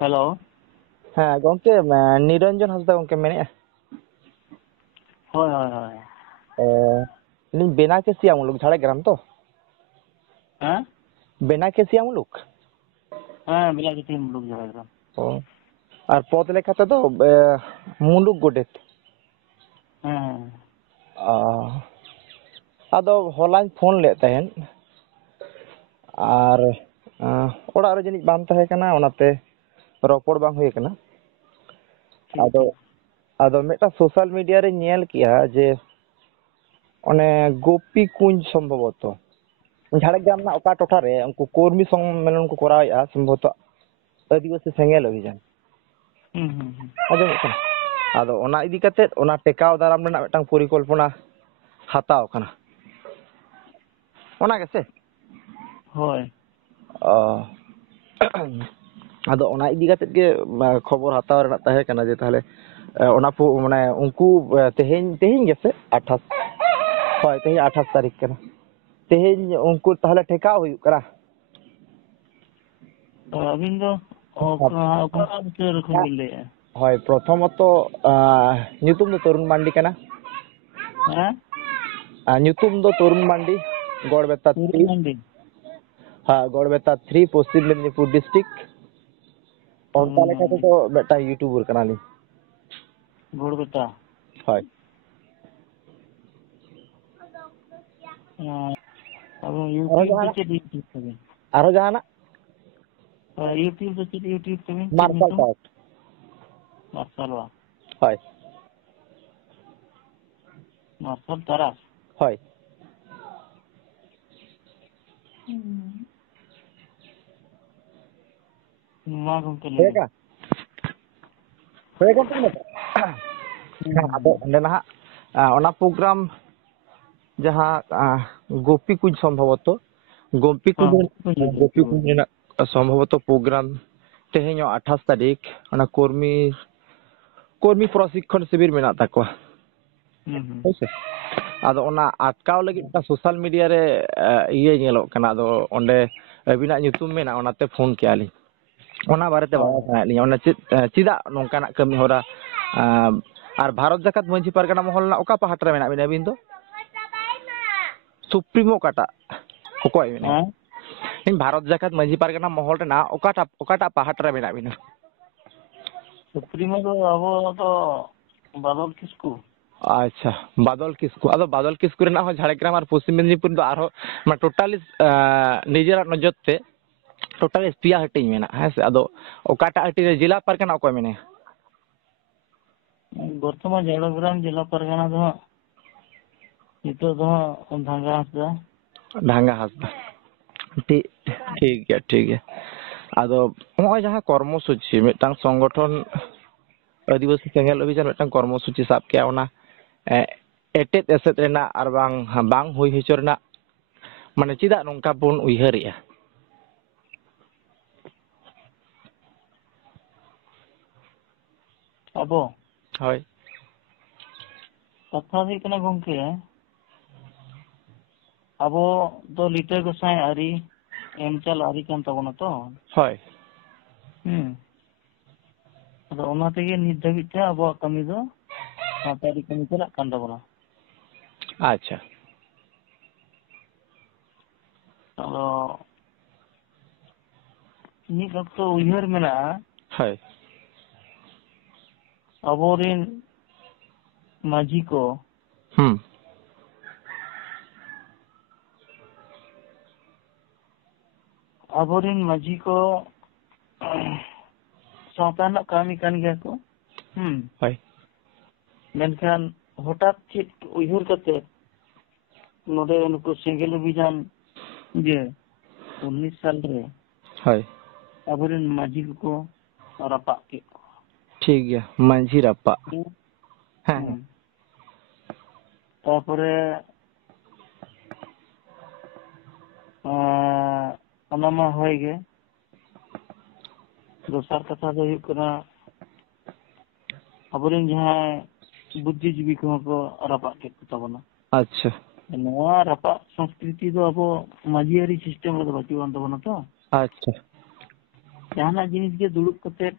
Hello. ᱦᱮᱸ ᱜᱚᱝᱠᱮ ᱱᱤᱨᱚᱧᱡᱚᱱ ᱦᱟᱸᱥᱫᱟ ᱜᱚᱝᱠᱮ ᱢᱮᱱᱮᱜᱼᱟ? ᱦᱳᱭ ᱦᱳᱭ ᱦᱳᱭ। ᱤᱧ ᱵᱮᱱᱟᱠᱮᱥᱤᱭᱟ ᱢᱩᱞᱩᱠ ঝাড়গ্রাম তো? হ্যাঁ বেনাকেসিয়া মুলুক? হ্যাঁ বিলাসিতি মুলুক ঝাড়গ্রাম। ও আর পদ লেখা তেদো মুলুক গোডেত। হ্যাঁ ᱟᱫᱚ ᱦᱚᱞᱟᱧ ᱯᱷᱳᱱ ᱞᱮᱫ ᱛᱟᱦᱮᱸᱱ ᱟᱨ ᱚᱲᱟᱜ ᱨᱮ ᱡᱟᱹᱱᱤᱡ ᱵᱟᱢ ᱛᱟᱦᱮᱸ ᱠᱟᱱᱟ ᱚᱱᱟᱛᱮ ᱨᱚᱯᱚᱲ ᱵᱟᱝ ᱦᱩᱭ ᱠᱟᱱᱟ। ঠিক ᱟᱫᱚ ঠিক। ᱟᱫᱚ ᱢᱤᱫᱴᱟᱝ ᱥᱳᱥᱟᱞ ᱢᱤᱰᱤᱭᱟ ᱨᱮᱧ ᱧᱮᱞ ᱠᱮᱜᱼᱟ ᱡᱮ ᱚᱱᱮ ᱜᱳᱯᱤ ᱠᱩᱧᱡ ᱥᱚᱢᱵᱷᱚᱵᱚᱛᱚ ঝাড়গ্রাম ᱨᱮᱱᱟᱜ ᱚᱠᱟ ᱴᱚᱴᱷᱟ ᱨᱮ ᱩᱱᱠᱩ ᱠᱚᱨᱢᱤ ᱥᱚᱢᱢᱮᱞᱚᱱ ᱠᱚ ᱠᱚᱨᱟᱣᱮᱫᱼᱟ ᱥᱚᱢᱵᱷᱚᱵᱚᱛᱚ ᱟᱹᱫᱤᱵᱟᱹᱥᱤ ᱥᱮᱸᱜᱮᱞ ᱚᱵᱷᱤᱡᱟᱱ। ᱦᱩᱸ। ᱟᱸᱡᱚᱢᱚᱜ ᱠᱟᱱᱟ? ᱟᱫᱚ ᱚᱱᱟ ᱤᱫᱤ ᱠᱟᱛᱮᱫ ᱚᱱᱟ ᱴᱮᱠᱟᱣ ᱫᱟᱨᱟᱢ ᱨᱮᱱᱟᱜ ᱢᱤᱫᱴᱟᱝ ᱯᱚᱨᱤᱠᱚᱞᱯᱚᱱᱟ ᱦᱟᱛᱟᱣ ᱠᱟᱱᱟ। ᱚᱱᱟ ᱜᱮᱥᱮ? ᱦᱳᱭ। ᱟᱫᱚ ᱚᱱᱟ ᱤᱫᱤ ᱠᱟᱛᱮᱫ ᱜᱮ ᱠᱷᱚᱵᱚᱨ ᱦᱟᱛᱟᱣ ᱨᱮᱱᱟᱜ ᱛᱟᱦᱮᱸ ᱠᱟᱱᱟ ᱡᱮ ᱛᱟᱦᱞᱮ ᱚᱱᱟ ᱢᱟᱱᱮ ᱩᱱᱠᱩ ᱛᱮᱦᱮᱧ ᱜᱮᱥᱮ 28 ᱦᱳᱭ ᱛᱮᱦᱮᱧ 28 ᱛᱟᱹᱨᱤᱠᱷ ᱠᱟᱱᱟ। ᱛᱮᱦᱮᱧ ᱩᱱᱠᱩ ᱛᱟᱦᱞᱮ ᱴᱷᱮᱠᱟᱣ ᱦᱩᱭᱩᱜ ᱠᱟᱱᱟ। ᱟᱹᱵᱤᱱ ᱫᱚ ᱚᱠᱟ ᱩᱛᱟᱹᱨ ᱠᱷᱚᱱ ᱵᱤᱱ ᱞᱟᱹᱭᱮᱜᱼᱟ? ᱦᱳᱭ ᱯᱨᱚᱛᱷᱚᱢᱚᱛᱚ ᱧᱩᱛᱩᱢ ᱫᱚ ᱛᱚᱨᱩᱱ ᱢᱟᱱᱰᱤ ᱠᱟᱱᱟ। ᱦᱮᱸ ᱧᱩᱛᱩᱢ ᱫᱚ ᱛᱚᱨᱩᱱ ᱢᱟᱱᱰᱤ ᱜᱚᱲᱵᱮᱛᱟ ᱛᱩᱨᱩᱱ 3 ᱢᱟᱱᱰᱤ। ᱦᱮᱸ ᱜᱚᱲᱵᱮᱛᱟ 3 ᱯᱚᱥᱪᱤᱢ ᱢᱮᱫᱽᱱᱤᱯᱩᱨ ᱰᱤᱥᱴ্রিক্ট। ᱚᱱᱠᱟ ᱛᱩᱨᱩᱱ ᱞᱮᱠᱟ ᱢᱟᱱᱰᱤ ᱛᱮᱫᱚ ᱢᱤᱫᱴᱟᱝ ᱤᱭᱩᱴᱩᱵᱟᱨ ᱠᱟᱱᱟᱞᱤᱧ। ᱜᱚᱲᱵᱮᱛᱟ। ᱦᱳᱭ। ᱟᱵᱚ ᱟᱨᱚ ᱤᱭᱩᱴᱩᱵᱽ ᱫᱚ ᱡᱟᱦᱟᱱᱟᱜ ᱪᱮᱫ ᱤᱭᱩᱴᱩᱵᱽ ᱛᱟᱵᱤᱱ? ᱟᱨᱚ ᱡᱟᱦᱟᱱᱟᱜ? ᱤᱭᱩᱴᱩᱵᱽ ᱫᱚ ᱪᱮᱫ ᱤᱭᱩᱴᱩᱵᱽ ᱛᱟᱵᱤᱱ? ᱪᱮᱫ ᱢᱟᱨᱥᱟᱞ ᱧᱩᱛᱩᱢ? ᱟᱨᱴ। Martial art. ᱦᱳᱭ। ᱢᱟᱨᱥᱟᱞ ᱛᱟᱨᱟᱥ। ᱦᱳᱭ। ᱢᱟ ᱜᱚᱝᱠᱮ ᱞᱟᱹᱭ ᱦᱳᱭ ᱵᱮᱱ। ᱟᱠᱟᱱ ᱛᱟᱵᱤᱱᱟ ᱛᱚ? ᱟᱫᱚ ᱚᱸᱰᱮ ᱱᱟᱦᱟᱜ ᱚᱱᱟ ᱯᱨᱳᱜᱨᱟᱢ ᱡᱟᱦᱟᱸ ᱜᱳᱯᱤ ᱠᱩᱧᱡ ᱥᱚᱢᱵᱷᱚᱵᱚᱛᱚ ᱜᱳᱯᱤ ᱠᱩᱧᱡ ᱨᱮᱱᱟᱜ ᱥᱚᱢᱵᱷᱚᱵᱚᱛᱚ ᱯᱨᱳᱜᱨᱟᱢ ᱛᱮᱦᱮᱧᱚᱜ 28 ᱛᱟᱹᱨᱤᱠᱷ ᱚᱱᱟ ᱠᱚᱨᱢᱤ ᱯᱨᱚᱥᱤᱠᱠᱷᱚᱱ ᱥᱤᱵᱤᱨ ᱢᱮᱱᱟᱜ ᱛᱟᱠᱚᱣᱟ। ᱦᱳᱭᱥᱮ ᱟᱫᱚ ᱚᱱᱟ ᱟᱴᱠᱟᱣ ᱞᱟᱹᱜᱤᱫ ᱢᱤᱫᱴᱟᱝ ᱥᱳᱥᱟᱞ ᱢᱤᱰᱤᱭᱟ ᱨᱮ ᱤᱭᱟᱹ ᱧᱮᱞᱚᱜ ᱠᱟᱱᱟ ᱟᱫᱚ ᱚᱸᱰᱮ ᱟᱹᱵᱤᱱᱟᱜ ᱧᱩᱛᱩᱢ ᱢᱮᱱᱟᱜᱼᱟ ᱚᱱᱟᱛᱮ ᱯᱷᱳᱱ ᱠᱮᱜᱼᱟ ᱞᱤᱧ। ᱚᱱᱟ ᱵᱟᱨᱮᱛᱮ ᱵᱟᱲᱟᱭ ᱥᱟᱱᱟᱭᱮᱫ ᱞᱤᱧᱟ ᱚᱱᱟ ᱪᱮᱫᱟᱜ ᱱᱚᱝᱠᱟᱱᱟᱜ ᱠᱟᱹᱢᱤ ᱦᱚᱨᱟ ᱟᱨ ᱵᱷᱟᱨᱚᱛ ᱡᱟᱠᱟᱛ ᱢᱟᱺᱡᱷᱤ ᱯᱟᱨᱜᱟᱱᱟ ᱢᱚᱦᱚᱞ ᱨᱮᱱᱟᱜ ᱚᱠᱟ ᱯᱟᱦᱴᱟ ᱨᱮ ᱢᱮᱱᱟᱜ ᱵᱤᱱᱟ ᱟᱹᱵᱤᱱ ᱫᱚ? ᱥᱩᱯᱨᱤᱢᱳ ᱚᱠᱟᱴᱟᱜ ᱚᱠᱚᱭ ᱢᱮᱱᱟᱭᱟ? ᱵᱷᱟᱨᱚᱛ ᱡᱟᱠᱟᱛ ᱢᱟᱺᱡᱷᱤ ᱯᱟᱨᱜᱟᱱᱟ ᱢᱚᱦᱚᱞ ᱨᱮᱱᱟᱜ ᱚᱠᱟᱴᱟᱜ ᱯᱟᱦᱴᱟ ᱨᱮ ᱢᱮᱱᱟᱜ ᱵᱤᱱᱟ? ᱥᱩᱯᱨᱤᱢᱳ ᱫᱚ ᱟᱵᱚ ᱫᱚ ᱵᱟᱫᱚᱞ ᱠᱤᱥᱠᱩ। ᱟᱪᱪᱷᱟ ᱵᱟᱫᱚᱞ ᱠᱤᱥᱠᱩ ᱟᱫᱚ ᱵᱟᱫᱚᱞ ᱠᱤᱥᱠᱩ ᱨᱮᱱᱟᱜ ᱦᱚᱸ ᱡᱷᱟᱲᱜᱨᱟᱢ ᱟᱨ ᱯᱚᱥᱪᱤᱢ ᱢᱮᱫᱽᱱᱤᱯᱩᱨ ᱫᱚ ᱟᱨᱦᱚᱸ ᱴᱳᱴᱟᱞᱤ ᱱᱤᱡᱮᱨᱟᱜ ᱱᱚᱡᱚᱨ ᱛᱮ ᱴᱳᱴᱟᱞᱤ ᱯᱮᱭᱟ ᱦᱟᱹᱴᱤᱧ ᱢᱮᱱᱟᱜᱼᱟ ᱦᱮᱸ ᱥᱮ ᱟᱫᱚ ᱚᱠᱟᱴᱟᱜ ᱦᱟᱹᱴᱤᱧ ᱨᱮ ᱡᱮᱞᱟ ᱯᱟᱨᱜᱟᱱᱟ ᱚᱠᱚᱭ ᱢᱮᱱᱟᱭᱟ? ᱵᱚᱨᱛᱚᱢᱟᱱ ᱡᱷᱟᱲᱜᱨᱟᱢ ᱡᱮᱞᱟ ᱯᱟᱨᱜᱟᱱᱟ ᱫᱚ ᱦᱟᱸᱜ ᱱᱤᱛᱚᱜ ᱫᱚ ᱦᱟᱸᱜ ᱰᱷᱟᱝᱜᱟ ᱦᱟᱸᱥᱫᱟ। ᱰᱷᱟᱝᱜᱟ ᱦᱟᱸᱥᱫᱟ ᱴᱷᱤᱠ ᱜᱮᱭᱟ। ᱟᱫᱚ ᱱᱚᱜᱼᱚᱭ ᱡᱟᱦᱟᱸ ᱠᱚᱨᱢᱚᱥᱩᱪᱤ ᱢᱤᱫᱴᱟᱝ ᱥᱚᱝᱜᱚᱴᱷᱚᱱ ᱟᱹᱫᱤᱵᱟᱹᱥᱤ ᱥᱮᱸᱜᱮᱞ ᱚᱵᱷᱤᱡᱟᱱ ᱢᱤᱫᱴᱟᱝ ᱠᱚᱨᱢᱚᱥᱩᱪᱤ ᱥᱟᱵ ᱠᱮᱜᱼᱟ ᱚᱱᱟ ᱮᱴᱮᱫ ᱮᱥᱮᱫ ᱨᱮᱱᱟᱜ ᱟᱨ ᱵᱟᱝ ᱦᱩᱭ ᱦᱚᱪᱚ ᱨᱮᱱᱟᱜ ᱢᱟᱱᱮ ᱪᱮᱫᱟᱜ ᱱᱚᱝᱠᱟ ᱵᱚᱱ ᱩᱭᱦᱟᱹᱨᱮᱜᱼᱟ? ᱟᱵᱚ ᱦᱳᱭ ᱠᱟᱛᱷᱟ ᱦᱩᱭᱩᱜ ᱠᱟᱱᱟ ᱜᱚᱝᱠᱮ ᱟᱵᱚ ᱫᱚ ᱞᱤᱴᱟᱹ ᱜᱚᱸᱥᱟᱭ ᱟᱹᱨᱤ ᱮᱢ ᱪᱟᱞ ᱟᱹᱨᱤ ᱠᱟᱱ ᱛᱟᱵᱚᱱᱟ ᱛᱚ। ᱦᱳᱭ ᱟᱫᱚ ᱚᱱᱟ ᱛᱮᱜᱮ ᱱᱤᱛ ᱫᱷᱟᱹᱵᱤᱡ ᱛᱮ ᱟᱵᱚᱣᱟᱜ ᱠᱟᱹᱢᱤ ᱫᱚ ᱥᱟᱶᱛᱟ ᱟᱹᱨᱤ ᱠᱟᱹᱢᱤ ᱪᱟᱞᱟᱜ ᱠᱟᱱ ᱛᱟᱵᱚᱱᱟ। ᱟᱪᱪᱷᱟ ᱟᱫᱚ ᱢᱤᱫ ᱚᱠᱛᱚ ᱩᱭᱦᱟᱹᱨ ᱢᱮᱱᱟᱜᱼᱟ ᱦᱳᱭ ᱟᱵᱚᱨᱤᱱ ᱢᱟᱺᱡᱷᱤ ᱠᱚ ᱥᱟᱶᱛᱟ ᱨᱮᱱᱟᱜ ᱠᱟᱹᱢᱤ ᱠᱟᱱ ᱜᱮᱭᱟ ᱠᱚ ᱦᱳᱭ ᱢᱮᱱᱠᱷᱟᱱ ᱦᱚᱴᱟᱛ ᱪᱮᱫ ᱩᱭᱦᱟᱹᱨ ᱠᱟᱛᱮ ᱱᱚᱰᱮ ᱱᱩᱠᱩ ᱥᱮᱸᱜᱮᱞ ᱚᱵᱷᱤᱡᱟᱱ ᱡᱮ 19 ᱥᱟᱞ ᱨᱮ ᱦᱳᱭ ᱟᱵᱚᱨᱮᱱ ᱢᱟᱺᱡᱷᱤ ᱠᱚᱠᱚ ᱨᱟᱯᱟᱜ ᱠᱮᱫ ᱠᱚᱣᱟ। ᱴᱷᱤक ᱜᱮᱭᱟ ᱢᱟᱺᱡᱷᱤ ᱨᱟᱯᱟᱜ ᱦᱮᱸ ᱛᱟᱯᱚᱨᱮ ᱚᱱᱟ ᱢᱟ ᱦᱳᱭ ᱜᱮ ᱫᱚᱥᱟᱨ ᱠᱟᱛᱷᱟ ᱫᱚ ᱦᱩᱭᱩᱜ ᱠᱟᱱᱟ ᱟᱵᱚᱨᱮᱱ ᱡᱟᱦᱟᱸᱭ ᱵᱩᱫᱽᱫᱷᱤ ᱡᱤᱵী ᱠᱚᱦᱚᱸ ᱠᱚ ᱨᱟᱯᱟᱜ ᱠᱮᱫ ᱠᱚ ᱛᱟᱵᱚᱱᱟ। ᱟᱪᱪᱷᱟ ᱱᱚᱣᱟ ᱨᱟᱯᱟᱜ ᱥᱚᱝᱥᱠᱨᱤᱛᱤ ᱫᱚ ᱟᱵᱚ ᱢᱟᱺᱡᱷᱤ ᱟᱹᱨᱤ ᱥᱤᱥᱴᱮᱢ ᱨᱮᱫᱚ ᱵᱟᱹᱪᱩᱜ ᱟᱱ ᱛᱟᱵᱚᱱᱟ ᱛᱚ। ᱟᱪᱪᱷᱟ jahana jinis ge duduk kate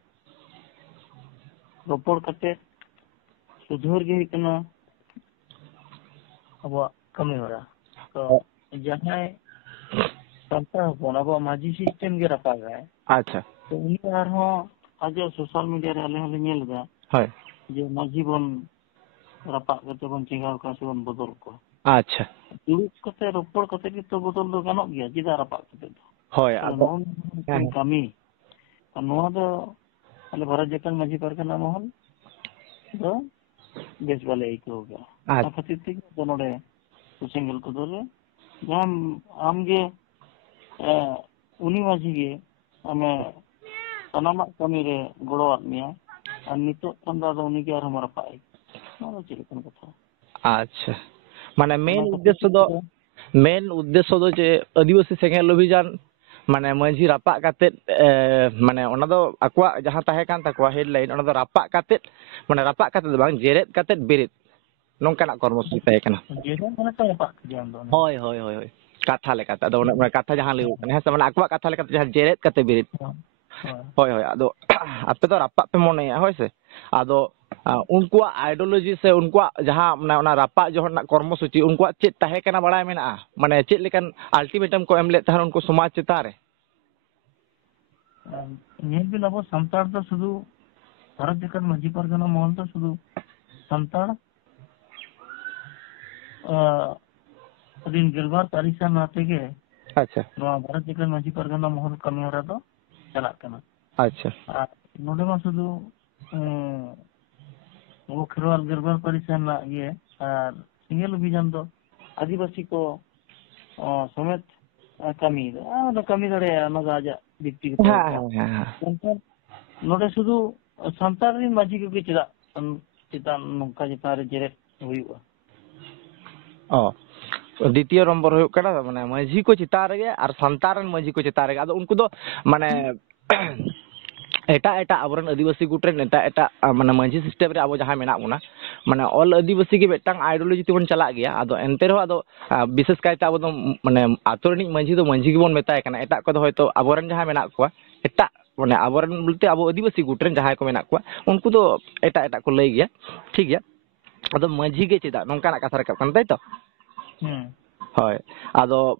ropor kate sudhur ge hikana abo kami hora to jahai santar hopon abo maji system ge rapa gae ᱟᱪᱪᱷᱟ to uni ar ho ajo social media re ale hole nyel da ᱦᱳᱭ je maji bon rapa kate bon chingaw ka se bon bodol ko ᱟᱪᱪᱷᱟ duduk kate ropor kate ge to bodol do ganok gya jida rapa kate do ᱦᱳᱭ ᱟᱫᱚ kami ᱱᱚᱣᱟ ᱫᱚ ᱟᱞᱮ ᱵᱷᱟᱨᱚᱛ ᱡᱟᱠᱟᱛ ᱢᱟᱹᱡᱷᱤ ᱯᱟᱨᱜᱟᱱᱟ ᱢᱚᱦᱚᱞ ᱫᱚ ᱵᱮᱥ ᱵᱟᱞᱮ ᱟᱹᱭᱠᱟᱹᱣ ᱜᱮᱭᱟ ᱚᱱᱟ ᱠᱷᱟᱹᱛᱤᱨ ᱛᱮᱜᱮ ᱱᱚᱰᱮ ᱥᱩᱥᱮᱝᱜᱮᱞ ᱠᱚᱫᱚ ᱨᱮ ᱡᱟᱦᱟᱸ ᱟᱢᱜᱮ ᱩᱱᱤ ᱢᱟᱹᱡᱷᱤ ᱜᱮ ᱟᱢᱮ ᱥᱟᱱᱟᱢᱟᱜ ᱠᱟᱹᱢᱤ ᱨᱮ ᱜᱚᱲᱚᱣᱟᱫ ᱢᱮᱭᱟ ᱟᱨ ᱱᱤᱛᱚᱜ ᱠᱷᱚᱱ ᱫᱚ ᱟᱫᱚ ᱩᱱᱤᱜᱮ ᱟᱨᱦᱚᱸ ᱨᱟᱯᱟᱜ ᱮ ᱱᱚᱣᱟ ᱫᱚ ᱪᱮᱫ ᱞᱮᱠᱟᱱ ᱠᱟᱛᱷᱟ ᱟᱪᱪᱷᱟ ᱢᱟᱱᱮ ᱢᱮᱱ ᱩᱫᱽᱫᱮᱥᱥᱚ ᱫᱚ ᱡᱮ ᱟᱹᱫᱤᱵᱟᱹᱥᱤ ᱥᱮᱸᱜᱮᱞ ᱚভিযান মানে মাঝি রাপাক কাতেত মানে ওনা দো আকুয়া যাহা তাহে কান তাকুয়া হেডলাইন ওনা দো রাপাক কাতেত মানে রাপাক কাতেত বাং জেরেত কাতেত বেরেত নংকানা কর্মসূচি তাহে কানা ᱡᱮᱨᱮᱫ ᱢᱟᱱᱮ ᱛᱚ ᱨᱟᱯᱟᱜ ᱠᱮᱫᱮᱭᱟ ᱟᱢ ᱫᱚ ᱦᱳᱭ ᱦᱳᱭ ᱦᱳᱭ ᱦᱳᱭ ᱠᱟᱛᱷᱟ ᱞᱮᱠᱟᱛᱮ ᱟᱫᱚ ᱚᱱᱟ ᱠᱟᱛᱷᱟ ᱡᱟᱦᱟᱸ ᱞᱟᱹᱭᱚᱜ ᱠᱟᱱᱟ ᱦᱮᱸ ᱥᱮ ᱢᱟᱱᱮ ᱟᱠᱚᱣᱟᱜ ᱠᱟᱛᱷᱟ ᱞᱮᱠᱟᱛᱮ ᱡᱟᱦᱟᱸ ᱡᱮᱨᱮᱫ ᱠᱟᱛᱮ ᱵᱮᱨᱮᱫ ᱦᱳᱭ ᱦᱳᱭ ᱟᱫᱚ ᱟᱯᱮ ᱫᱚ ᱨᱟᱯᱟᱜ ᱯᱮ ᱢᱚᱱᱮᱭᱟ ᱦᱳᱭ ᱥᱮ ᱟᱫᱚ ᱩᱱᱠᱩᱣᱟᱜ ᱟᱭᱰᱤयोᱞᱚᱡᱤ ᱥᱮ ᱩᱱᱠᱩᱣᱟᱜ ᱡᱟᱦᱟᱸ ᱢᱟᱱᱮ ᱚᱱᱟ ᱨᱟᱯᱟᱜ ᱡᱚᱦᱚᱜ ᱨᱮᱱᱟᱜ ᱠᱚᱨᱢᱚᱥᱩᱪᱤ ᱩᱱᱠᱩᱣᱟᱜ ᱪᱮᱫ ᱛᱟᱦᱮᱸ ᱠᱟᱱᱟ ᱵᱟᱲᱟᱭ ᱢᱮᱱᱟᱜᱼᱟ ᱢᱟᱱᱮ ᱪᱮᱫ ᱞᱮᱠᱟᱱ ᱟᱞᱴᱤᱢᱮᱴᱟᱢ ᱠᱚ ᱮᱢ ᱞᱮᱫ ᱛᱟᱦᱮᱸ ᱩᱱᱠᱩ ᱥᱚᱢᱟᱡᱽ ᱪᱮᱛᱟᱱ ᱨᱮ ᱧᱮᱞ ᱵᱤᱱ ᱟᱵᱚ ᱥᱟᱱᱛᱟᱲ ᱫᱚ ᱥᱩᱫᱷᱩ ᱵᱷᱟᱨᱚᱛ ᱡᱟᱠᱟᱛ ᱢᱟᱹᱡᱷᱤ ᱯᱟᱨᱜᱟᱱᱟ ᱢᱚᱦᱚᱞ ᱫᱚ ᱥᱩᱫᱷᱩ ᱥᱟᱱᱛᱟᱲ ᱨᱤᱱ ᱜᱮᱞᱵᱟᱨ ᱯᱟᱹᱨᱤᱥᱟᱱ ᱟᱛᱮᱜᱮ ᱟᱪᱪᱷᱟ ᱱᱚᱣᱟ ᱵᱷᱟᱨᱚᱛ ᱡᱟᱠᱟᱛ ᱢᱟᱹᱡᱷᱤ ᱯᱟᱨᱜᱟᱱᱟ ᱢᱚᱦᱚᱞ ᱠᱟᱹᱢᱤ ᱦᱚᱨᱟ ᱫᱚ ᱪᱟᱞᱟᱜ ᱠᱟᱱᱟ ᱟᱪᱪᱷᱟ ᱟᱨ ᱱᱚᱰᱮ ᱢᱟ ᱥᱩᱫᱷᱩ ᱟᱵᱚ ᱠᱷᱮᱨᱣᱟᱞ ᱜᱮᱞᱵᱟᱨ ᱯᱟᱹᱨᱤᱥᱟᱱ ᱜᱮ ᱟᱨ ᱥᱮᱸᱜᱮᱞ ᱚভিযান ᱫᱚ ᱟᱹᱫᱤᱵᱟᱹᱥᱤ ᱠᱚ ᱥᱚᱢᱮᱛ ᱠᱟᱹᱢᱤᱭᱮᱫᱟ ᱚᱱᱟ ᱠᱟᱹᱢᱤ ᱫᱟᱲᱮᱭᱟᱜᱼᱟ ᱚᱱᱟ ᱫᱚ ᱟᱡᱟᱜ ᱵᱮᱠᱛᱤᱜᱚᱛᱚ ᱵᱮᱯᱟᱨ ᱱᱚᱰᱮ ᱥᱩᱫᱷᱩ ᱥᱟᱱᱛᱟᱲ ᱨᱮᱱ ᱢᱟᱹᱡᱷᱤ ᱠᱚᱜᱮ ᱪᱮᱫᱟᱜ ᱱᱚᱝᱠᱟ ᱪᱮᱛᱟᱱ ᱨᱮ ᱡᱮᱨᱮᱫ ᱦᱩᱭᱩᱜᱼᱟ ᱚ দ্বিতীয় নম্বর ᱦᱩᱭᱩᱜ ᱠᱟᱱᱟ ᱢᱟᱱᱮ ᱢᱟᱹᱡᱷᱤ ᱠᱚ ᱪᱮᱛᱟᱱ ᱨᱮᱜᱮ ᱟᱨ ᱥᱟᱱᱛᱟᱲ ᱨᱮᱱ ᱢᱟᱹᱡᱷᱤ ᱠᱚ ᱪᱮᱛᱟᱱ ᱨᱮᱜᱮ ᱟᱫᱚ ᱩᱱᱠᱩ ᱫᱚ ᱢᱟᱱᱮ ᱮᱴᱟᱜ ᱮᱴᱟᱜ ᱟᱵᱚᱨᱮᱱ ᱟᱹᱫᱤᱵᱟᱹᱥᱤ ᱜᱩᱴ ᱨᱮᱱ ᱮᱴᱟᱜ ᱮᱴᱟᱜ ᱢᱟᱱᱮ ᱢᱟᱹᱡᱷᱤ ᱥᱤᱥᱴᱮᱢ ᱨᱮ ᱟᱵᱚ ᱡᱟᱦᱟᱸ ᱢᱮᱱᱟᱜ ᱵᱚᱱᱟ ᱢᱟᱱᱮ ᱚᱞ ᱟᱹᱫᱤᱵᱟᱹᱥᱤ ᱜᱮ ᱢᱤᱫᱴᱟᱝ ᱟᱭᱰᱤᱭᱳᱞᱚᱡᱤ ᱛᱮᱵᱚᱱ ᱪᱟᱞᱟᱜ ᱜᱮᱭᱟ ᱟᱫᱚ ᱮᱱᱛᱮ ᱨᱮᱦᱚᱸ ᱟᱫᱚ ᱵᱤᱥᱮᱥ ᱠᱟᱭᱛᱮ ᱟᱵᱚ ᱫᱚ ᱢᱟᱱᱮ ᱟᱛᱳ ᱨᱤᱱᱤᱡ ᱢᱟᱹᱡᱷᱤ ᱫᱚ ᱢᱟᱹᱡᱷᱤ ᱜᱮᱵᱚᱱ ᱢᱮᱛᱟᱭ ᱠᱟᱱᱟ ᱮᱴᱟᱜ ᱠᱚᱫᱚ ᱦᱚᱭᱛᱳ ᱟᱵᱚᱨᱮᱱ ᱡᱟᱦᱟᱸᱭ ᱢᱮᱱᱟᱜ ᱠᱚᱣᱟ ᱮᱴᱟᱜ ᱢᱟᱱᱮ ᱟᱵᱚᱨᱮᱱ ᱵᱚᱞᱛᱮ ᱟᱵᱚ ᱟᱹᱫᱤᱵᱟᱹᱥᱤ ᱜᱩᱴ ᱨᱮᱱ ᱡᱟᱦᱟᱸᱭ ᱠᱚ ᱢᱮᱱᱟᱜ ᱠᱚᱣᱟ ᱩᱱᱠᱩ ᱫᱚ ᱮᱴᱟᱜ ᱮᱴᱟᱜ ᱠᱚ ᱞᱟᱹᱭ ᱜᱮᱭᱟ ᱴᱷᱤᱠ ᱜᱮᱭᱟ ᱟᱫᱚ ᱢᱟᱹᱡᱷᱤ ᱜᱮ ᱪᱮᱫᱟᱜ ᱱᱚᱝᱠᱟᱱᱟᱜ ᱠᱟᱛᱷᱟ ᱨᱟᱠᱟᱵ ᱠᱟᱱᱟ ᱛᱟᱭᱛᱚ ᱦᱳᱭ ᱟᱫᱚ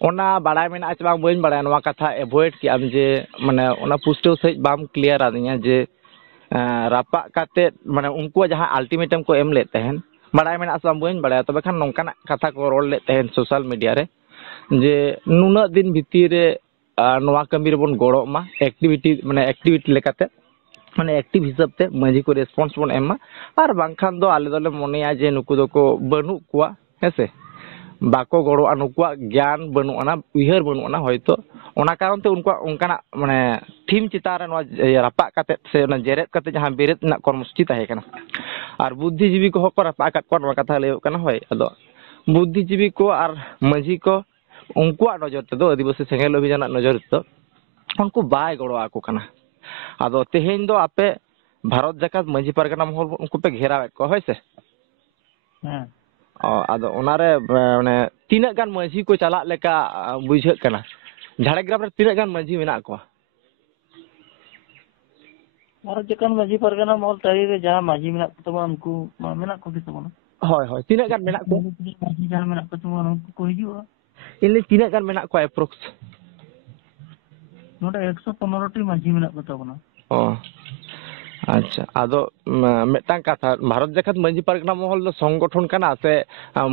ᱚᱱᱟ ᱵᱟᱲᱟᱭ ᱢᱮᱱᱟᱜᱼᱟ ᱥᱮ ᱵᱟᱝ ᱵᱟᱹᱧ ᱵᱟᱲᱟᱭᱟ ᱱᱚᱣᱟ ᱠᱟᱛᱷᱟ ᱮᱵᱷᱚᱭᱮᱰ ᱠᱮᱜᱼᱟᱢ ᱡᱮ ᱢᱟᱱᱮ ᱚᱱᱟ ᱯᱩᱥᱴᱟᱹᱣ ᱥᱟᱺᱦᱤᱡ ᱵᱟᱢ ᱠᱞᱤᱭᱟᱨ ᱟᱹᱫᱤᱧᱟ ᱡᱮ ᱨᱟᱯᱟᱜ ᱠᱟᱛᱮᱫ ᱢᱟᱱᱮ ᱩᱱᱠᱩᱣᱟᱜ ᱡᱟᱦᱟᱸ ᱟᱞᱴᱤᱢᱮᱴᱟᱢ ᱠᱚ ᱮᱢ ᱞᱮᱫ ᱛᱟᱦᱮᱱ ᱵᱟᱲᱟᱭ ᱢᱮᱱᱟᱜᱼᱟ ᱥᱮ ᱵᱟᱝ ᱵᱟᱹᱧ ᱵᱟᱲᱟᱭᱟ ᱛᱚᱵᱮ ᱠᱷᱟᱱ ᱱᱚᱝᱠᱟᱱᱟᱜ ᱠᱟᱛᱷᱟ ᱠᱚ ᱨᱚᱲ ᱞᱮᱫ ᱛᱟᱦᱮᱱ ᱥᱳᱥᱟᱞ ᱢᱤᱰᱤᱭᱟ ᱨᱮ ᱡᱮ ᱱᱩᱱᱟᱹᱜ ᱫᱤᱱ ᱵᱷᱤᱛᱤᱨ ᱨᱮ ᱱᱚᱣᱟ ᱠᱟᱹᱢᱤ ᱨᱮᱵᱚᱱ ᱜᱚᱲᱚᱜ ᱢᱟ ᱮᱠᱴᱤᱵᱷᱤᱴᱤ ᱞᱮᱠᱟᱛᱮ ᱢᱟᱱᱮ ᱮᱠᱴᱤᱵᱽ ᱦᱤᱥᱟᱹᱵ ᱛᱮ ᱢᱟᱹᱡᱷᱤ ᱠᱚ ᱨᱮᱥᱯᱚᱱᱥ ᱵᱚᱱ ᱮᱢ ᱢᱟ ᱟᱨ ᱵᱟᱝᱠᱷᱟᱱ ᱫᱚ ᱟᱞᱮ ᱫᱚᱞᱮ ᱢᱚᱱᱮᱭᱟ ᱡᱮ ᱱᱩᱠᱩ ᱫᱚᱠᱚ ᱵᱟᱹᱱᱩᱜ ᱠᱚᱣᱟ ᱦᱮᱸᱥᱮ ᱵᱟᱠᱚ ᱜᱚᱲᱚᱜᱼᱟ ᱱᱩᱠᱩᱣᱟᱜ ᱜᱮᱭᱟᱱ ᱵᱟᱹᱱᱩᱜ ᱟᱱᱟ ᱩᱭᱦᱟᱹᱨ ᱵᱟᱹᱱᱩᱜ ᱟᱱᱟ ᱦᱚᱭᱛᱳ ᱚᱱᱟ ᱠᱟᱨᱚᱱ ᱛᱮ ᱩᱱᱠᱩᱣᱟᱜ ᱚᱱᱠᱟᱱᱟᱜ ᱢᱟᱱᱮ ᱛᱷᱤᱢ ᱪᱮᱛᱟᱱ ᱨᱮ ᱱᱚᱣᱟ ᱨᱟᱯᱟᱜ ᱠᱟᱛᱮᱫ ᱥᱮ ᱚᱱᱟ ᱡᱮᱨᱮᱫ ᱠᱟᱛᱮᱫ ᱡᱟᱦᱟᱸ ᱵᱮᱨᱮᱫ ᱨᱮᱱᱟᱜ ᱠᱚᱨᱢᱚᱥᱩᱪᱤ ᱛᱟᱦᱮᱸ ᱠᱟᱱᱟ ᱟᱨ ᱵᱩᱫᱽᱫᱷᱤᱡᱤᱵᱤ ᱠᱚᱦᱚᱸ ᱠᱚ ᱨᱟᱯᱟᱜ ᱟᱠᱟᱫ ᱠᱚᱣᱟ ᱱᱚᱣᱟ ᱠᱟᱛᱷᱟ ᱞᱟᱹᱭᱚᱜ ᱠᱟᱱᱟ ᱦᱳᱭ ᱟᱫᱚ ᱵᱩᱫᱽᱫᱷᱤᱡᱤᱵᱤ ᱠᱚ ᱟᱨ ᱢᱟᱹᱡᱷᱤ ᱠᱚ ᱩᱱᱠᱩᱣᱟᱜ ᱱᱚᱡᱚᱨ ᱛᱮᱫᱚ ᱟᱹᱫᱤᱵᱟᱹᱥᱤ ᱥᱮᱸᱜᱮᱞ ᱚᱵᱷᱤᱡᱟᱱᱟᱜ ᱱᱚᱡᱚᱨ ᱛᱮᱫᱚ ᱩᱱᱠᱩ ᱵᱟᱭ ᱜᱚᱲᱚ ᱟᱠᱚ ᱠᱟᱱᱟ ᱟᱫᱚ ᱛᱮᱦᱮᱧ ᱫᱚ ᱟᱯᱮ ᱵᱷᱟᱨᱚᱛ ᱡᱟᱠᱟᱛ ᱢᱟᱹᱡᱷᱤ ᱯᱟᱨᱜᱟᱱᱟ ᱢᱚᱦᱚᱞ ᱩᱱᱠᱩ ᱯᱮ ᱜᱷᱮᱨᱟᱣᱮᱫ ᱠᱚᱣᱟ ᱦᱳᱭ ᱥᱮ ᱟᱫᱚ ᱚᱱᱟᱨᱮ ᱢᱟᱱᱮ ᱛᱤᱱᱟᱹᱜ ᱜᱟᱱ ᱢᱟᱹᱡᱷᱤ ᱠᱚ ᱪᱟᱞᱟᱜ ᱞᱮᱠᱟ ᱵᱩᱡᱷᱟᱹᱜ ᱠᱟᱱᱟ ᱡᱷᱟᱲᱜᱨᱟᱢ ᱨᱮ ᱛᱤᱱᱟᱹᱜ ᱜᱟᱱ ᱢᱟᱹᱡᱷᱤ ᱢᱮᱱᱟᱜ ᱠᱚᱣᱟ ᱵᱷᱟᱨᱚᱛ ᱡᱟᱠᱟᱛ ᱢᱟᱹᱡᱷᱤ ᱯᱟᱨᱜᱟᱱᱟ ᱢᱚᱦᱚᱞ ᱛᱟᱹᱨᱤ ᱨᱮ ᱡᱟᱦᱟᱸ ᱢᱟᱹᱡᱷᱤ ᱢᱮᱱᱟᱜ ᱠᱚ ᱛᱟᱵᱚᱱᱟ ᱩᱱᱠᱩ ᱢᱮᱱᱟᱜ ᱠᱚᱜᱮ ᱛᱟᱵᱚᱱᱟ ᱦᱳᱭ ᱦᱳᱭ ᱛᱤᱱᱟᱹᱜ ᱜᱟᱱ ᱢᱮᱱᱟᱜ ᱠᱚᱣᱟ ᱢᱟᱹᱡᱷᱤ ᱡᱟᱦᱟᱸ ᱢᱮᱱᱟᱜ ᱠᱚ ᱛᱟᱵᱚᱱᱟ ᱩᱱᱠᱩ ko ᱦᱤᱡᱩᱜᱼᱟ ᱤᱧ ᱛᱤᱱᱟᱹᱜ ᱜᱟᱱ ᱢᱮᱱᱟᱜ ᱠᱚᱣᱟ ᱮᱯᱨᱚᱠᱥ ᱱᱚᱰᱮ 115ᱴᱤ ᱢᱟᱹᱡᱷᱤ ᱢᱮᱱᱟᱜ ᱠᱚ ᱛᱟᱵᱚᱱᱟ ᱚ ᱟᱪᱪᱷᱟ ᱟᱫᱚ ᱢᱤᱫᱴᱟᱝ ᱠᱟᱛᱷᱟ ᱵᱷᱟᱨᱚᱛ ᱡᱟᱠᱟᱛ ᱢᱟᱹᱡᱷᱤ ᱯᱟᱨᱜᱟᱱᱟ ᱢᱚᱦᱚᱞ ᱫᱚ ᱥᱚᱝᱜᱚᱴᱷᱚᱱ ᱠᱟᱱᱟ ᱥᱮ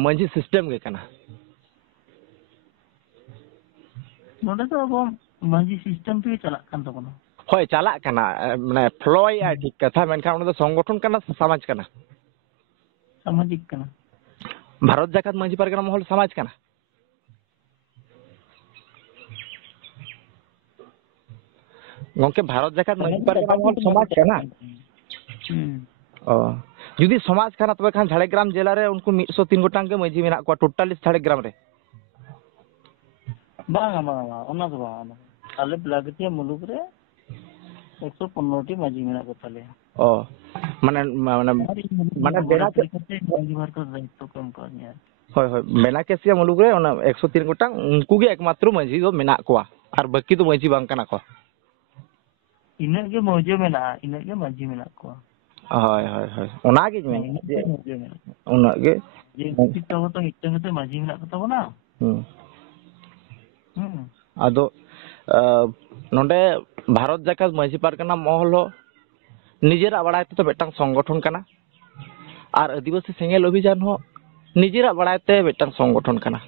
ᱢᱟᱹᱡᱷᱤ ᱥᱤᱥᱴᱮᱢ ᱜᱮ ᱠᱟᱱᱟ ᱱᱚᱰᱮ ᱫᱚ ᱟᱵᱚ ᱢᱟᱹᱡᱷᱤ ᱥᱤᱥᱴᱮᱢ ᱛᱮᱜᱮ ᱪᱟᱞᱟᱜ ᱠᱟᱱ ᱛᱟᱵᱚᱱᱟ ᱦᱳᱭ ᱪᱟᱞᱟᱜ ᱠᱟᱱᱟ ᱢᱟᱱᱮ ᱯᱷᱞᱚᱭᱮᱜᱼᱟᱭ ᱴᱷᱤᱠ ᱠᱟᱛᱷᱟ ᱢᱮᱱᱠᱷᱟᱱ ᱚᱱᱟ ᱫᱚ ᱥᱚᱝᱜᱚᱴᱷᱚᱱ ᱠᱟᱱᱟ ᱥᱮ ᱥᱚᱢᱟᱡᱽ ᱠᱟᱱᱟ ᱥᱟᱢᱟᱡᱤᱠ ᱠᱟᱱᱟ ᱵᱷᱟᱨᱚᱛ ᱡᱟᱠᱟᱛ ᱢᱟᱹᱡᱷᱤ ᱯᱟᱨᱜᱟᱱᱟ ᱢᱚᱦᱚᱞ ᱥᱚᱢᱟᱡᱽ ᱠᱟᱱᱟ ᱜᱚᱝᱠᱮ ᱵᱷᱟᱨᱚᱛ ᱡᱟᱠᱟᱛ ᱢᱟᱹᱡᱷᱤ ᱯᱟᱨᱜᱟᱱᱟ ᱢᱚᱦᱚᱞ ᱥᱚᱢᱟᱡᱽ ᱠᱟᱱᱟ ᱚ ᱡᱩᱫᱤ ᱥᱚᱢᱟᱡᱽ ᱠᱟᱱᱟ ᱛᱚᱵᱮ ᱠᱷᱟᱱ ᱡᱷᱟᱲᱜᱨᱟᱢ ᱡᱮᱞᱟ ᱨᱮ ᱩᱱᱠᱩ 103 ᱜᱚᱴᱟᱝ ᱜᱮ ᱢᱟᱹᱡᱷᱤ ᱢᱮᱱᱟᱜ ᱠᱚᱣᱟ ᱴᱳᱴᱟᱞᱤ ᱡᱷᱟᱲᱜᱨᱟᱢ ᱨᱮ ᱵᱟᱝᱟ ᱚᱱᱟ ᱫᱚ ᱵᱟᱝ ᱟᱞᱮ ᱵᱞᱟᱜᱽᱴᱤᱭᱟ ᱢᱩᱞᱩᱠ ᱨᱮ 115ᱴᱤ ᱢᱟᱹᱡᱷᱤ ᱢᱮᱱᱟᱜ ᱠᱚ ᱛᱟᱞᱮᱭᱟ ᱚ ᱢᱟᱱᱮ ᱵᱮᱱᱟᱠᱮ দায়িত্ব কম করেনি ᱦᱳᱭ ᱦᱳᱭ ᱵᱮᱱᱟᱠᱮᱥᱤᱭᱟ ᱢᱩᱞᱩᱠ ᱨᱮ ᱚᱱᱟ 103 ᱜᱚᱴᱟᱝ ᱩᱱᱠᱩ ᱜᱮ ᱮᱠᱢᱟᱛᱨᱚ ᱢᱟᱹᱡᱷᱤ ᱫᱚ ᱢᱮᱱᱟᱜ ᱠᱚᱣᱟ ᱟᱨ ᱵᱟᱹᱠᱤ ᱫᱚ ᱢᱟᱹᱡᱷᱤ ᱵᱟᱝ ᱠᱟᱱᱟ ᱠᱚ इन्हें के मौजे में ना इन्हें के मजी में ना को ᱦᱳᱭ ᱦᱳᱭ ᱦᱳᱭ ᱚᱱᱟᱜᱮ ᱢᱮᱱ ᱡᱮ ᱩᱱᱟᱹᱜ ᱜᱮ ᱛᱚ ᱛᱚ ᱢᱤᱫᱴᱟᱝ ᱠᱟᱛᱮ ᱢᱟᱹᱡᱷᱤ ᱢᱮᱱᱟᱜ ᱠᱚ ᱛᱟᱵᱚᱱᱟ ᱟᱫᱚ ᱱᱚᱰᱮ ᱵᱷᱟᱨᱚᱛ ᱡᱟᱠᱟᱛ ᱢᱟᱹᱡᱷᱤ ᱯᱟᱨᱜᱟᱱᱟ ᱢᱚᱦᱚᱞ ᱦᱚᱸ ᱱᱤᱡᱮᱨᱟᱜ ᱵᱟᱲᱟᱭ ᱛᱮ ᱢᱤᱫᱴᱟᱝ ᱥᱚᱝᱜᱚᱴᱷᱚᱱ ᱠᱟᱱᱟ ᱟᱨ ᱟᱹᱫᱤᱵᱟᱹᱥᱤ ᱥᱮᱸᱜᱮᱞ ᱚᱵᱷᱤᱡᱟᱱ ᱦᱚᱸ ᱱᱤᱡᱮᱨᱟᱜ ᱵᱟᱲᱟᱭ ᱛᱮ ᱢᱤᱫᱴᱟᱝ ᱥᱚᱝᱜᱚᱴᱷᱚᱱ ᱠᱟᱱᱟ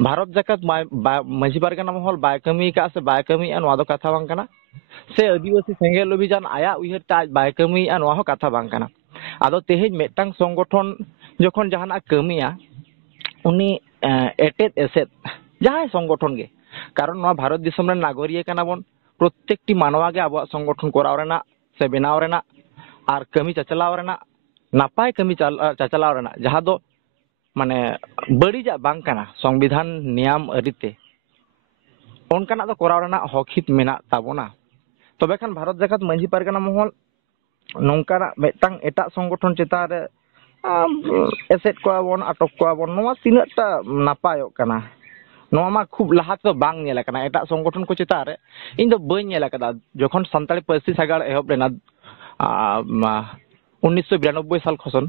ᱵᱷᱟᱨᱚᱛ ᱡᱟᱠᱟᱛ ᱢᱟᱹᱡᱷᱤ ᱯᱟᱨᱜᱟᱱᱟ ᱢᱚᱦᱚᱞ ᱵᱟᱭ ᱠᱟᱹᱢᱤ ᱠᱟᱜᱼᱟ ᱥᱮ ᱵᱟᱭ ᱠᱟᱹᱢᱤᱭᱟ ᱱᱚᱣᱟ ᱫᱚ ᱠᱟᱛᱷᱟ ᱵᱟᱝ ᱠᱟᱱᱟ ᱥᱮ ᱟᱹᱫᱤᱵᱟᱹᱥᱤ ᱥᱮᱸᱜᱮᱞ ᱚᱵᱷᱤᱡᱟᱱ ᱟᱭᱟᱜ ᱩᱭᱦᱟᱹᱨ ᱛᱮ ᱟᱡ ᱵᱟᱭ ᱠᱟᱹᱢᱤᱭᱟ ᱱᱚᱣᱟ ᱦᱚᱸ ᱠᱟᱛᱷᱟ ᱵᱟᱝ ᱠᱟᱱᱟ ᱟᱫᱚ ᱛᱮᱦᱮᱧ ᱢᱤᱫᱴᱟᱝ ᱥᱚᱝᱜᱚᱴᱷᱚᱱ ᱡᱚᱠᱷᱚᱱ ᱡᱟᱦᱟᱱᱟᱜ ᱠᱟᱹᱢᱤᱭᱟ ᱩᱱᱤ ᱮᱴᱮᱫ ᱮᱥᱮᱫ ᱡᱟᱦᱟᱸᱭ ᱥᱚᱝᱜᱚᱴᱷᱚᱱ ᱜᱮ ᱠᱟᱨᱚᱱ ᱱᱚᱣᱟ ᱵᱷᱟᱨᱚᱛ ᱫᱤᱥᱚᱢ ᱨᱮᱱ ᱱᱟᱜᱚᱨᱤᱭᱟᱹ ᱠᱟᱱᱟ ᱵᱚᱱ ᱯᱨᱚত্যেকটি ᱢᱟᱱᱣᱟ ᱜᱮ ᱟᱵᱚᱣᱟᱜ ᱥᱚᱝᱜᱚᱴᱷᱚᱱ ᱠᱚᱨᱟᱣ ᱨᱮᱱᱟᱜ ᱥᱮ ᱵᱮᱱᱟᱣ ᱨᱮᱱᱟᱜ ᱟᱨ ᱠᱟᱹᱢᱤ ᱪᱟᱪᱞᱟᱣ ᱨᱮᱱᱟᱜ ᱱᱟᱯᱟᱭ ᱠᱟᱹᱢᱤ ᱪᱟᱪᱞᱟᱣ ᱨᱮᱱᱟᱜ ᱡᱟᱦᱟᱸ ᱫᱚ ᱢᱟᱱᱮ ᱵᱟᱹᱲᱤᱡᱟᱜ ᱵᱟᱝ ᱠᱟᱱᱟ ᱥᱚᱝᱵᱤᱫᱷᱟᱱ ᱱᱤᱭᱚᱢ ᱟᱹᱨᱤᱛᱮ ᱚᱱᱠᱟᱱᱟᱜ ᱫᱚ ᱠᱚᱨᱟᱣ ᱨᱮᱱᱟᱜ ᱦᱚᱠ ᱢᱮᱱᱟᱜ ᱛᱟᱵᱚᱱᱟ ᱛᱚᱵᱮ ᱠᱷᱟᱱ ᱵᱷᱟᱨᱚᱛ ᱡᱟᱠᱟᱛ ᱢᱟᱹᱡᱷᱤ ᱯᱟᱨᱜᱟᱱᱟ ᱢᱚᱦᱚᱞ ᱱᱚᱝᱠᱟᱱᱟᱜ ᱢᱤᱫᱴᱟᱝ ᱮᱴᱟᱜ ᱥᱚᱝᱜᱚᱴᱷᱚᱱ ᱪᱮᱛᱟᱱ ᱨᱮ ᱮᱥᱮᱫ ᱠᱚᱣᱟ ᱵᱚᱱ ᱟᱴᱚᱠ ᱠᱚᱣᱟ ᱵᱚᱱ ᱱᱚᱣᱟ ᱛᱤᱱᱟᱹᱜ ᱴᱟ ᱱᱟᱯᱟᱭᱚᱜ ᱠᱟᱱᱟ ᱱᱚᱣᱟ ᱢᱟ ᱠᱷᱩᱵ ᱞᱟᱦᱟ ᱛᱮᱫᱚ ᱵᱟᱝ ᱧᱮᱞ ᱟᱠᱟᱱᱟ ᱮᱴᱟᱜ ᱥᱚᱝᱜᱚᱴᱷᱚᱱ ᱠᱚ ᱪᱮᱛᱟᱱ ᱨᱮ ᱤᱧ ᱫᱚ ᱵᱟᱹᱧ ᱧᱮᱞ ᱟᱠᱟᱫᱟ ᱡᱚᱠᱷᱚᱱ ᱥᱟᱱᱛᱟᱲᱤ ᱯᱟᱹᱨᱥᱤ ᱥᱟᱜᱟᱲ ᱮᱦᱚᱵ ᱞᱮᱱᱟ 1992 ᱥᱟᱞ ᱠᱷᱚᱱ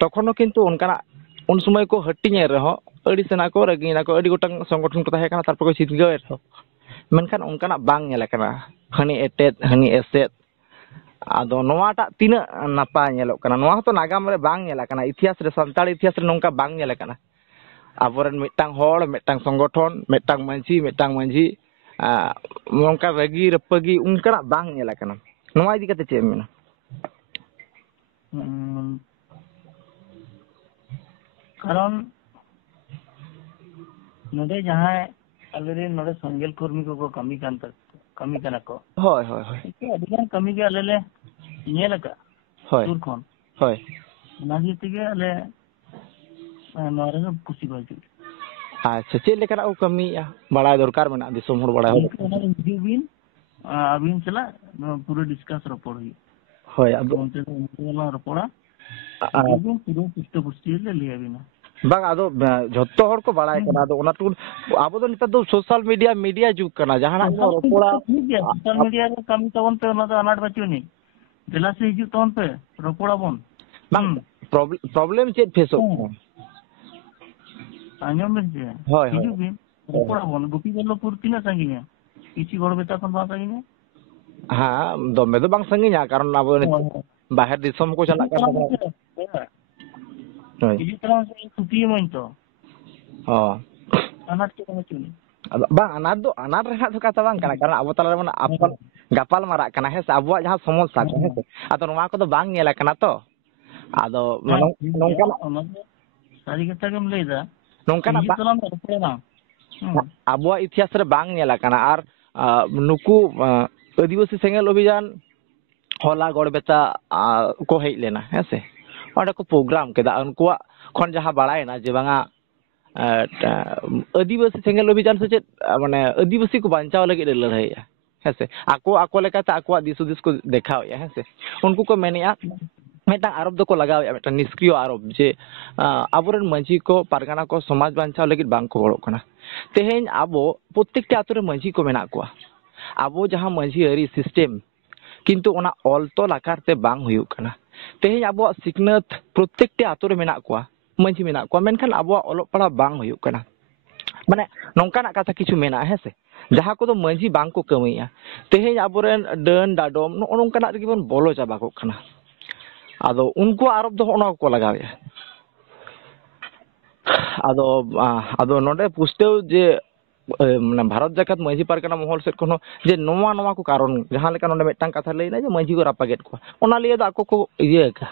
তখন কিন্তু অনকানা উন সময় কো হাটিᱧ ᱨᱮᱦᱚᱸ ᱟᱹᱰᱤ ᱥᱮᱱᱟ ᱠᱚ ᱨᱟᱹᱜᱤᱭᱮᱱᱟ ᱠᱚ ᱟᱹᱰᱤ ᱜᱚᱴᱟᱝ ᱥᱚᱝᱜᱚᱴᱷᱚᱱ ᱠᱚ ᱛᱟᱦᱮᱸ ᱠᱟᱱᱟ ᱛᱟᱨᱯᱚᱨ ᱠᱚ ᱪᱤᱛᱜᱟᱹᱣ ᱮᱱ ᱨᱮᱦᱚᱸ ᱢᱮᱱᱠᱷᱟᱱ ᱚᱱᱠᱟᱱᱟᱜ ᱵᱟᱝ ᱧᱮᱞ ᱟᱠᱟᱱᱟ ᱦᱟᱹᱱᱤ ᱮᱴᱮᱫ ᱦᱟᱹᱱᱤ ᱮᱥᱮᱫ ᱟᱫᱚ ᱱᱚᱣᱟᱴᱟᱜ ᱛᱤᱱᱟᱹᱜ ᱱᱟᱯᱟᱭ ᱧᱮᱞᱚᱜ ᱠᱟᱱᱟ ᱱᱚᱣᱟ ᱦᱚᱸᱛᱚ ᱱᱟᱜᱟᱢ ᱨᱮ ᱵᱟᱝ ᱧᱮल ᱟᱠᱟᱱᱟ ᱤᱛᱤᱦᱟᱥ ᱨᱮ ᱥᱟᱱᱛᱟᱲ ᱤᱛᱤᱦᱟᱥ ᱨᱮ ᱱᱚᱝᱠᱟ ᱵᱟᱝ ᱧᱮल ᱟᱠᱟᱱᱟ ᱟᱵᱚᱨᱮᱱ ᱢᱤᱫᱴᱟᱝ ᱦᱚᱲ ᱢᱤᱫᱴᱟᱝ ᱥᱚᱝᱜᱚᱴᱷᱚᱱ ᱢᱤᱫᱴᱟᱝ ᱢᱟᱹᱡᱷᱤ ᱱᱚᱝᱠᱟ ᱨᱟᱹᱜᱤ ᱨᱟᱹᱯᱟᱹᱜᱤ ᱚᱱᱠᱟᱱᱟᱜ ᱵᱟᱝ ᱧᱮल ᱟᱠᱟᱱᱟ ᱱᱚᱣᱟ ᱤᱫᱤ ᱠᱟᱛᱮ ᱪᱮᱫ ᱮᱢ ᱢᱮᱱᱟ কারণ নদে যাহায় আলেরে নদে সঙ্গেল কর্মী কো কমি কানা কো হয় হয় হয় আদিগান কমি গে আলেলে নিয়ে লাগা হয় সুর কোন হয় নাহি থেকে আলে নরে কুসি বাজু আচ্ছা চেদ লেকানা ও কমিয়া বাড়াই দরকার মেনা দিসম হড় বাড়াই বিন আবিন চলা পুরো ডিসকাস রপড় হই হয় আব অন্তে রপড়া আবিন পুরো পুষ্টি লে লিয়া বিনা bang ado jotto hor ko baray kana ado ona tun abo do nitar do social media jug kana jahana ropora social media re kami tabon pe ona do anat bachuni jela se hiju tabon pe ropora bon bang problem chet feso anjom je hoy hiju bin ropora bon gopi ballopur tina sanginya kichi gor beta kon ba sanginya ha dome do bang sanginya karon abo bahar disom ko chalak kan hiju talang se tuti mon to anat ke bachuni bang anat rehat do kata bang kana karena abo tala mon apal gapal marak kana hes abuak jaha somosa ko hes ato noma ko do bang nyela kana to ado nongkan sari kata gem leida nongkan hiju talang ropora na abuak ইতিহাস রে bang nyela kana ar nuku আদিবাসী সেঙ্গেল অভিযান হলা Garhbeta ko hej lena hese onda ko program keda unkuak khon jaha baray na je banga আদিবাসী সেঙ্গেল অভিযান se chet mane Adivasi ko banchaw lagi de lehai hese ako lekata akuak disudis ko dekhao ya hese unku ko menia metang arab do ko lagaw ya metang niskriyo arab je aburen manji ko pargana ko samaj banchaw lagi bang ko gorok kana teheny abo prottekti atore manji ko menak ko abo jaha manji ari system কিন্তু ওনা অলতো লাকারতে বাং হুয়ুক কানা তেহেñ আবো সিকনাত প্রত্যেকটি আতরে মেনাক কোয়া মাঝি মেনাক কোয়া মেনখান আবো অলপ পড়া বাং হুয়ুক কানা মানে নংকানা কথা কিছু মেনা হেসে যাহা কোদো মাঝি বাং কো কামিয়া তেহেñ আবরেন ডান দাডম নংকানা রেগি বন বলো চাবা কো কানা আদো উনকো আরব দো ওনা কো লাগাওয়া আদো নডে পুষ্টেও যে মানে ভারত জাকাত মাঝি পারগানা মহল সেট কোনো যে নোয়া কো কারণ যাহা লেকা নডে মিদটাং কথা লইনা যে মাঝি কো রাপাগেট কো ওনা লিয়ে দা আকো কো ইয়ে কা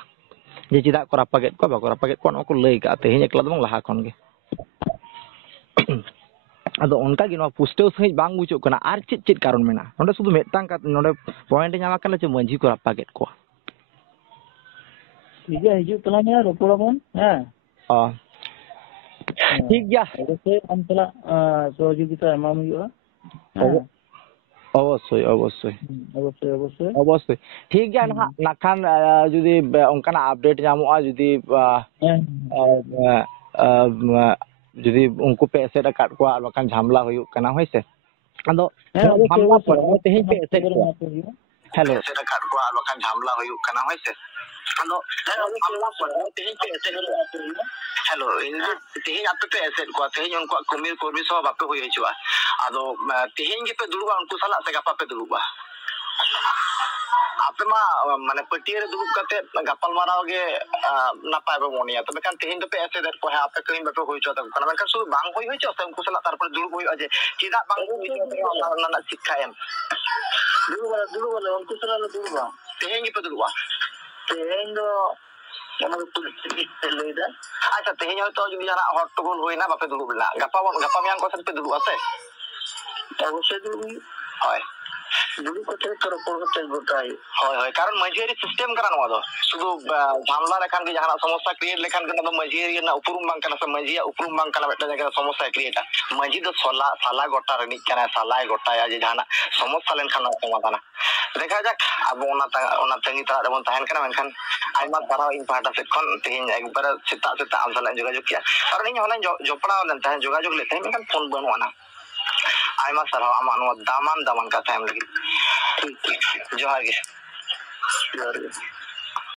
যে চিদা কো রাপাগেট কো বাকো রাপাগেট কো নকো লই কা তেহেñ একলা দম লাহা খন গে ᱟᱫᱚ ᱚᱱᱠᱟ ᱜᱮ ᱱᱚᱣᱟ ᱯᱩᱥᱴᱟᱹᱣ ᱥᱟᱺᱦᱤᱡ ᱵᱟᱝ ᱵᱩᱡᱷᱟᱹᱜ ᱠᱟᱱᱟ ᱟᱨ ᱪᱮᱫ ᱠᱟᱨᱚᱱ ᱢᱮᱱᱟᱜᱼᱟ ᱱᱚᱰᱮ ᱥᱩᱫᱷᱩ ᱢᱤᱫᱴᱟᱝ ᱱᱚᱰᱮ ᱯᱚᱭᱮᱱᱴ ᱧᱟᱢ ᱟᱠᱟᱱᱟ ᱡᱮ ᱢᱟᱹᱡᱷᱤ ᱠᱚ ᱨᱟᱯᱟᱜᱮᱫ ᱠᱚᱣᱟ ᱴᱷᱤᱠ ᱜᱮᱭᱟ ᱦᱤᱡᱩᱜ ᱛᱟᱞᱟᱝ ᱢᱮ ᱨᱚᱯᱚᱲᱟᱵᱚᱱ ᱴᱷᱤक ᱜᱮᱭᱟ ᱚᱵᱚᱥᱥᱳᱭ ᱟᱢ ᱥᱟᱞᱟᱜ ᱥᱚᱦᱚᱡᱳᱜᱤতা ᱮᱢᱟᱢ ᱦᱩᱭᱩᱜᱼᱟ অবশ্যই ঠিক গিয়া নাখান যদি অনকানা আপডেট ᱧᱟᱢᱚᱜᱼᱟ যদি उनको पे एसेड काट को আর বাকান ঝামলা হইউক কানা হইছে আদো ঝামলা পড়ে তেহেñ पे एसेड हेलो एसेट अकाद को आर बखान झामला हुयुक कना होय से आदो हेलो इन तेहे आपे पे एसेट को तेहे उनको कमी कर्मी सह बापे हुई हिजुआ आदो तेहे गे पे दुरुबा उनको साला से गापा पे दुरुबा आपे मा माने पटिये रे दुरुब कते गापल माराव गे नापाय बे मोनिया तबे कान तेहे पे एसेट को है आपे कहीं बापे हुई चोता कना मेन सु बांग हुई हिजो से उनको साला तार पर दुरुब हुई अजे चिदा बांग हुई ना शिक्षा एम दुरुबा उनको साला दुरुबा तेहे गे पे दुरुबा तेहे दो अच्छा तेहे तो जो जाना हट्टगोल हुई ना बापे दुरुब ना गपा मियां को पे दुरुब आसे अवश्य दुरुब হয় दुरुब को तोर को गोटाई হয় হয় কারণ মাঝিয়ারি সিস্টেম করা নওয়া দো শুধু ঝামলা লেখান কি জানা সমস্যা ক্রিয়েট লেখান কেন তো মাঝিয়ারি না উপরুম বাং কানা সে মাঝিয়া উপরুম বাং কানা একটা জায়গা সমস্যা ক্রিয়েট মাঝি তো সালা গোটা রনি কানা সালাই গোটায় যে জানা সমস্যা লেন খানা সমাধান দেখা যাক अब ओना तंगी तारा देबन ताहेन kana मेनखान आइमा तारा इन पाटा से खन तेहिन एकबार सेता आम साला जोगाजोग किया कारण इन होला जपड़ा लन ताहेन जोगाजोग ले ताहेन मेनखान फोन बनुआना आइमा सारा आमा दामान का टाइम लगी ठीक जोहार गे